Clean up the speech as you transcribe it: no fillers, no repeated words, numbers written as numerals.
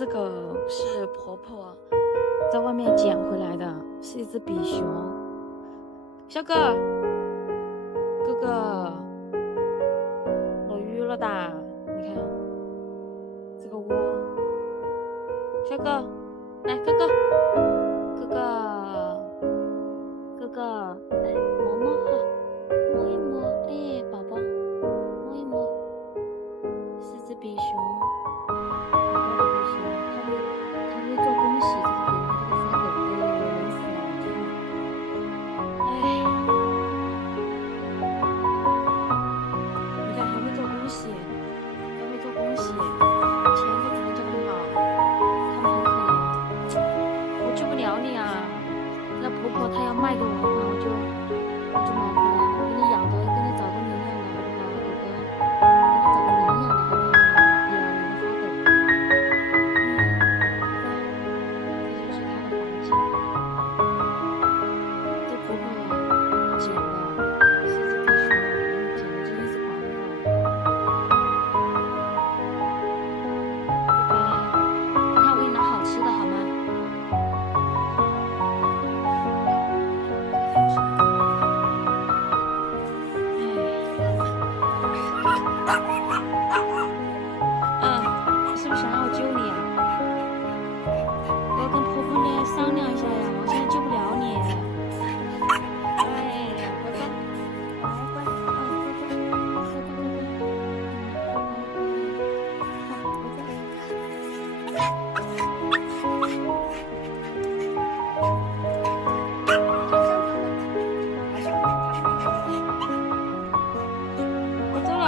只狗是婆婆在外面捡回来的，是一只比熊。小狗，哥哥，落雨了哒，你看这个窝。小狗，来，哥哥，哥哥，哥哥，来摸摸哈，摸一摸，哎，宝宝，摸一摸，是只比熊。他会做东西，这个发抖，冷死了，天哪！哎，你看还会做东西，还会做东西，钱都赚得很好，他们很可怜。我救不了你啊！那婆婆她要卖给我的话，我就买回来，我给你养着，给你找个领养的好不好，哥哥？给你找个领养的好不好？哎呀，你的发抖。这就是她的环境。这婆婆捡的是只比熊，捡的就一直绑着的。宝贝，等下我给你拿好吃的好吗？是不是想让我救你啊？我要跟婆婆呢商量一下呀，我现在救不了你。哎呀，乖乖，乖乖，乖乖，我走了。